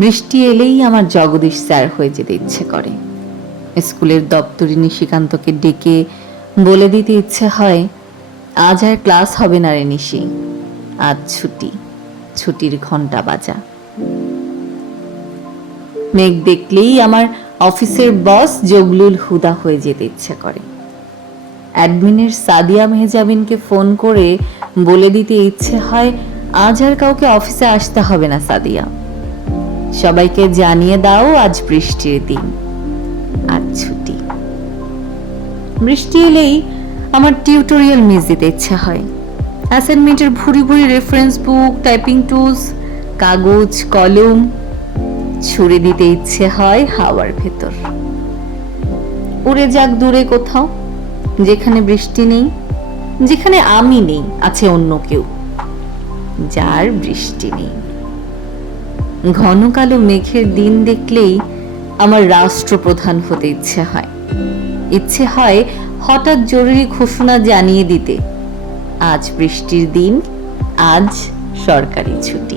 বৃষ্টি এলেই আমার জগদীশ স্যার হয়ে যেতে ইচ্ছে করে। স্কুলের দপ্তরি নিশিকান্তকে ডেকে বলে দিতে ইচ্ছে হয়, আজ আর ক্লাস হবে না রে নিশি, আজ ছুটি, ছুটির ঘণ্টা বাজা। মেঘ দেখলেই আমার অফিসের বস জগলুল হুদা হয়ে যেতে ইচ্ছে করে। অ্যাডমিনের সাদিয়া মেহজাবিনকে ফোন করে বলে দিতে ইচ্ছে হয়, আজ আর কাউকে অফিসে আসতে হবে না সাদিয়া। সবাইকে জানিয়ে দাও আজ বৃষ্টির দিন আজ ছুটি। বৃষ্টি এলেই আমার টিউটোরিয়াল মিস দিতে ইচ্ছা হয়। অ্যাসাইনমেন্টের ভুরি ভুরি রেফারেন্স বুক, টাইপিং টুলস, কাগজ, কলম ছুড়ে দিতে ইচ্ছে হয় হাওয়ার ভেতর। উড়ে যাক দূরে কোথাও। যেখানে বৃষ্টি নেই, যেখানে আমি নেই, আছে অন্য কেউ। যার বৃষ্টি নেই। ঘন কালো মেঘের দিন দেখলেই আমার রাষ্ট্রপ্রধান হতে ইচ্ছে হয়। ইচ্ছে হয় হঠাৎ জরুরি ঘোষণা জানিয়ে দিতে। আজ বৃষ্টির দিন, আজ সরকারি ছুটি।